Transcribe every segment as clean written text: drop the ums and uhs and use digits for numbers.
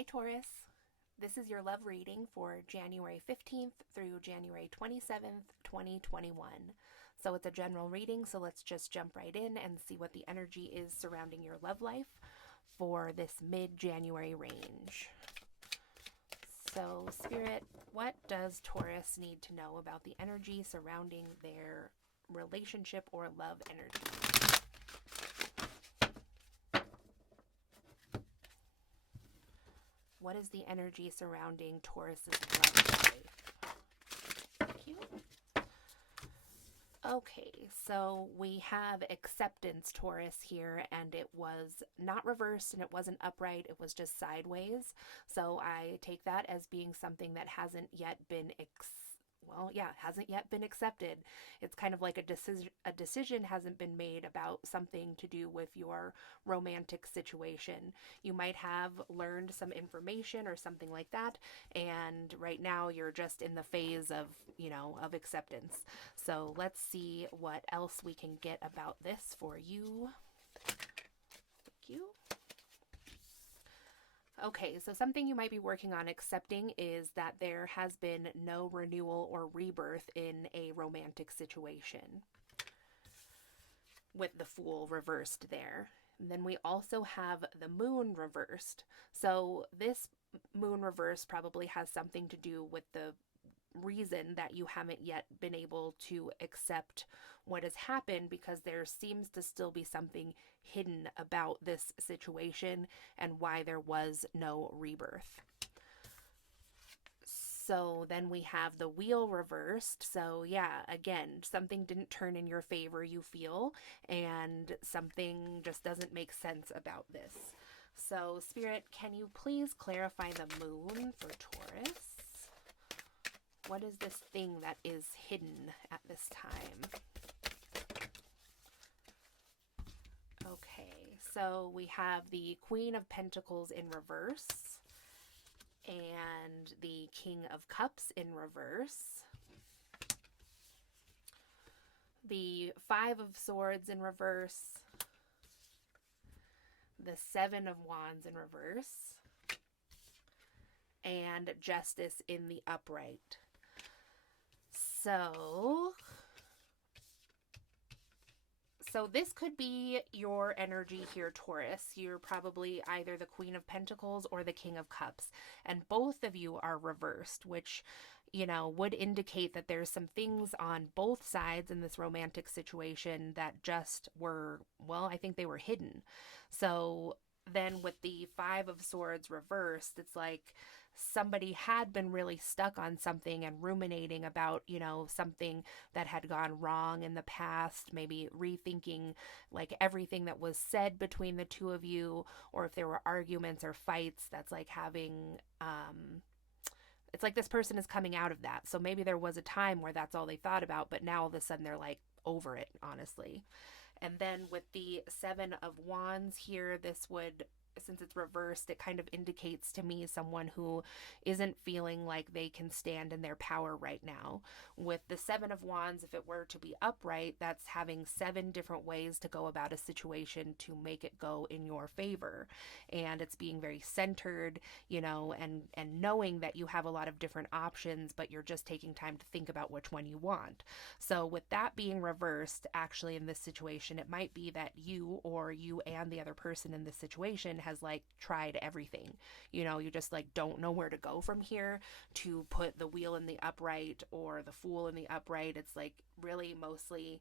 Hi, Taurus. This is your love reading for January 15th through January 27th, 2021. So it's a general reading, so let's just jump right in and see what the energy is surrounding your love life for this mid-January range. So, Spirit, what does Taurus need to know about the energy surrounding their relationship or love energy? What is the energy surrounding Taurus's love life? Thank you. Okay, so we have acceptance, Taurus, here, and it was not reversed and it wasn't upright, it was just sideways. So I take that as being something that hasn't yet been hasn't yet been accepted. It's kind of like a decision hasn't been made about something to do with your romantic situation. You might have learned some information or something like that, and right now you're just in the phase of, of acceptance. So let's see what else we can get about this for you. Thank you. Okay, so something you might be working on accepting is that there has been no renewal or rebirth in a romantic situation, with the Fool reversed there. And then we also have the Moon reversed. So this Moon reverse probably has something to do with the reason that you haven't yet been able to accept what has happened, because there seems to still be something hidden about this situation and why there was no rebirth. So then we have the Wheel reversed. So yeah, again, something didn't turn in your favor, you feel, and something just doesn't make sense about this. So Spirit, can you please clarify the Moon for Taurus? What is this thing that is hidden at this time? Okay, so we have the Queen of Pentacles in reverse and the King of Cups in reverse. The Five of Swords in reverse. The Seven of Wands in reverse. And Justice in the upright. So this could be your energy here, Taurus. You're probably either the Queen of Pentacles or the King of Cups. And both of you are reversed, which, would indicate that there's some things on both sides in this romantic situation that just were, I think they were hidden. So then with the Five of Swords reversed, it's like somebody had been really stuck on something and ruminating about, something that had gone wrong in the past, maybe rethinking like everything that was said between the two of you, or if there were arguments or fights, that's like having, it's like this person is coming out of that. So maybe there was a time where that's all they thought about, but now all of a sudden they're like over it, honestly. And then with the Seven of Wands here, this would, since it's reversed, it kind of indicates to me someone who isn't feeling like they can stand in their power right now. With the Seven of Wands, if it were to be upright, that's having 7 different ways to go about a situation to make it go in your favor. And it's being very centered, and knowing that you have a lot of different options, but you're just taking time to think about which one you want. So with that being reversed, actually in this situation, it might be that you and the other person in this situation has like tried everything. You just like don't know where to go from here to put the Wheel in the upright or the Fool in the upright. It's like really mostly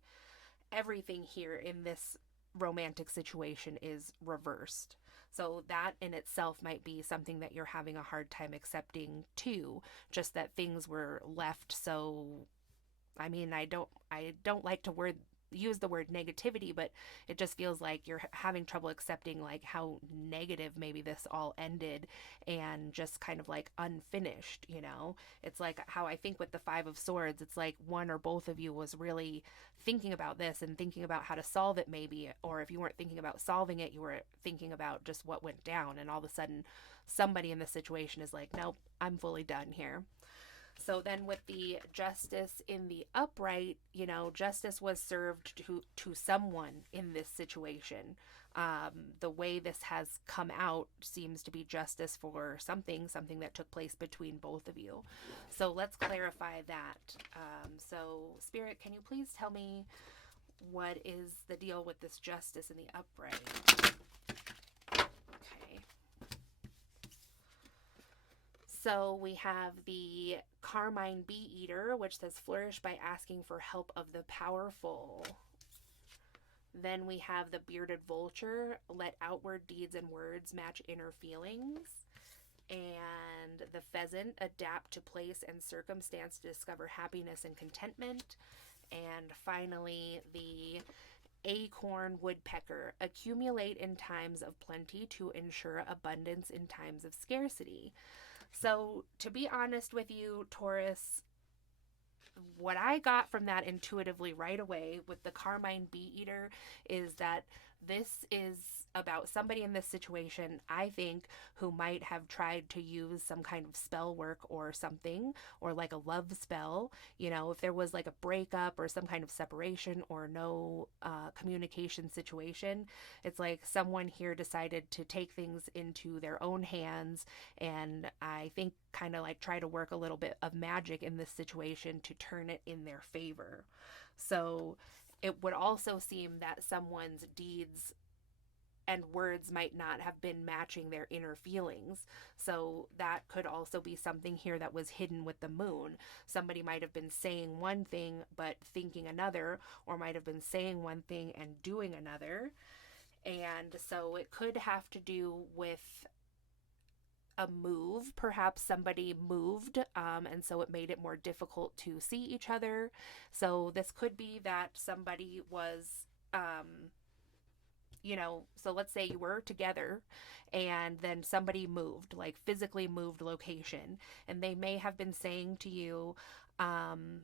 everything here in this romantic situation is reversed. So that in itself might be something that you're having a hard time accepting too, just that things were left so, I don't like to use the word negativity, but it just feels like you're having trouble accepting like how negative maybe this all ended and just kind of like unfinished. It's like how I think with the Five of Swords, it's like one or both of you was really thinking about this and thinking about how to solve it maybe, or if you weren't thinking about solving it, you were thinking about just what went down, and all of a sudden somebody in the situation is like, nope, I'm fully done here. So then with the Justice in the upright, justice was served to someone in this situation. The way this has come out seems to be justice for something that took place between both of you. So let's clarify that. So Spirit, can you please tell me what is the deal with this justice in the upright? Okay. So we have the Carmine Bee Eater, which says flourish by asking for help of the powerful. Then we have the Bearded Vulture, let outward deeds and words match inner feelings. And the Pheasant, adapt to place and circumstance to discover happiness and contentment. And finally, the Acorn Woodpecker, accumulate in times of plenty to ensure abundance in times of scarcity. So, to be honest with you, Taurus, what I got from that intuitively right away with the Carmine Bee Eater is that this is about somebody in this situation, I think, who might have tried to use some kind of spell work or something, or like a love spell. You know, if there was like a breakup or some kind of separation or no communication situation, it's like someone here decided to take things into their own hands, and I think kind of like try to work a little bit of magic in this situation to turn it in their favor. So it would also seem that someone's deeds and words might not have been matching their inner feelings. So that could also be something here that was hidden with the moon. Somebody might have been saying one thing but thinking another, or might have been saying one thing and doing another. And so it could have to do with a move. Perhaps somebody moved, and so it made it more difficult to see each other. So this could be that somebody was so let's say you were together and then somebody moved, like physically moved location, and they may have been saying to you, I'm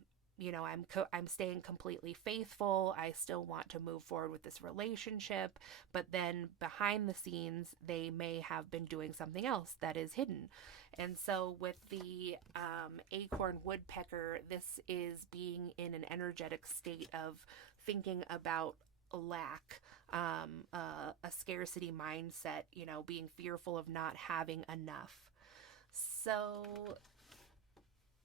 staying completely faithful. I still want to move forward with this relationship, but then behind the scenes, they may have been doing something else that is hidden. And so with the Acorn Woodpecker, this is being in an energetic state of thinking about lack, a scarcity mindset, being fearful of not having enough. So,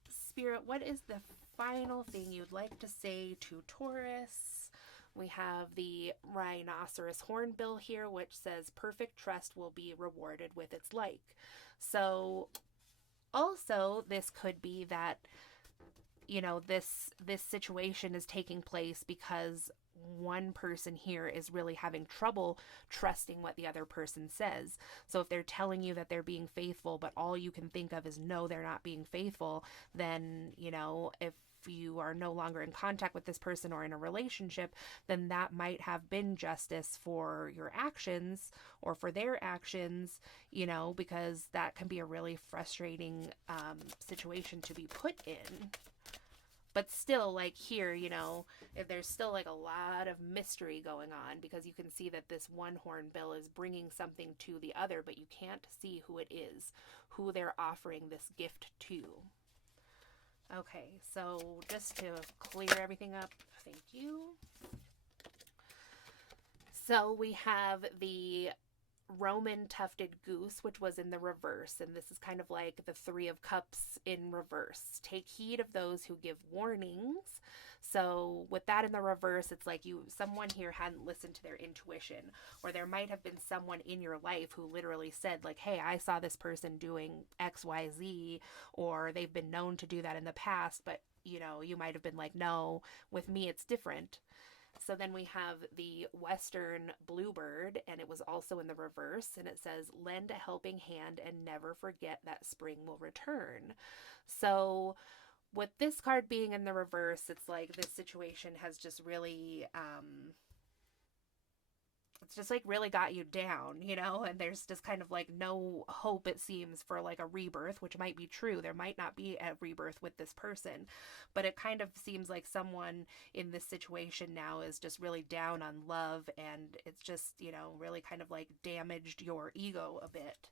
Spirit, what is the final thing you'd like to say to Taurus? We have the Rhinoceros Hornbill here, which says perfect trust will be rewarded with its like. So, also, this could be that, this situation is taking place because one person here is really having trouble trusting what the other person says. So if they're telling you that they're being faithful, but all you can think of is no, they're not being faithful, then, if you are no longer in contact with this person or in a relationship, then that might have been justice for your actions or for their actions, because that can be a really frustrating situation to be put in. But still, like here, if there's still like a lot of mystery going on, because you can see that this one hornbill is bringing something to the other, but you can't see who it is, who they're offering this gift to. Okay, so just to clear everything up, thank you. So we have the Roman tufted goose, which was in the reverse, and this is kind of like the Three of Cups in reverse. Take heed of those who give warnings. So with that in the reverse, it's like someone here hadn't listened to their intuition, or there might have been someone in your life who literally said like, hey, I saw this person doing XYZ, or they've been known to do that in the past, but you might have been like, no, with me it's different. So then we have the Western Bluebird, and it was also in the reverse, and it says, lend a helping hand and never forget that spring will return. So with this card being in the reverse, it's like this situation has just really, it's just like really got you down, and there's just kind of like no hope, it seems, for like a rebirth, which might be true. There might not be a rebirth with this person, but it kind of seems like someone in this situation now is just really down on love, and it's just, really kind of like damaged your ego a bit.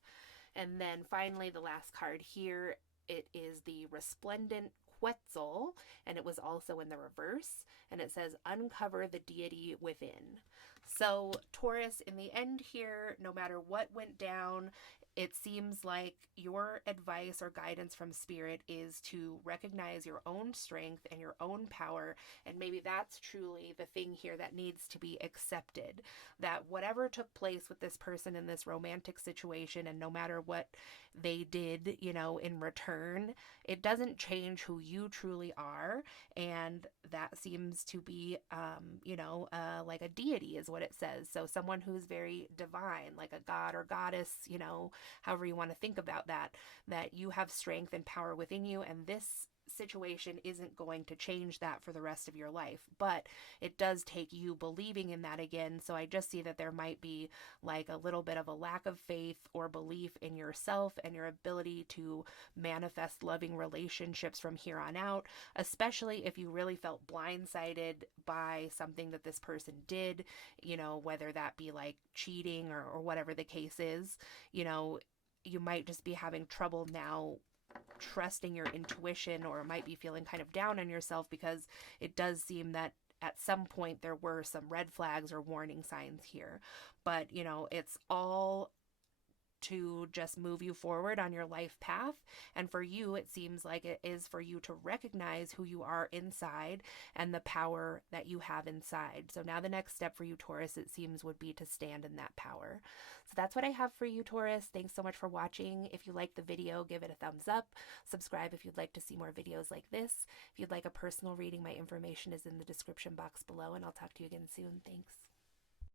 And then finally, the last card here, it is the Resplendent Quetzal, and it was also in the reverse, and it says uncover the deity within. So Taurus, in the end here, no matter what went down, it seems like your advice or guidance from spirit is to recognize your own strength and your own power. And maybe that's truly the thing here that needs to be accepted. That whatever took place with this person in this romantic situation, and no matter what they did, in return, it doesn't change who you truly are. And that seems to be, like a deity is what it says. So someone who's very divine, like a god or goddess, however you want to think about that you have strength and power within you, and this situation isn't going to change that for the rest of your life, but it does take you believing in that again. So I just see that there might be like a little bit of a lack of faith or belief in yourself and your ability to manifest loving relationships from here on out, especially if you really felt blindsided by something that this person did, whether that be like cheating or whatever the case is. You might just be having trouble now trusting your intuition, or might be feeling kind of down on yourself, because it does seem that at some point there were some red flags or warning signs here. But, it's all to just move you forward on your life path. And for you, it seems like it is for you to recognize who you are inside and the power that you have inside. So now the next step for you, Taurus, it seems would be to stand in that power. So that's what I have for you, Taurus. Thanks so much for watching. If you liked the video, give it a thumbs up. Subscribe if you'd like to see more videos like this. If you'd like a personal reading, my information is in the description box below, and I'll talk to you again soon. Thanks.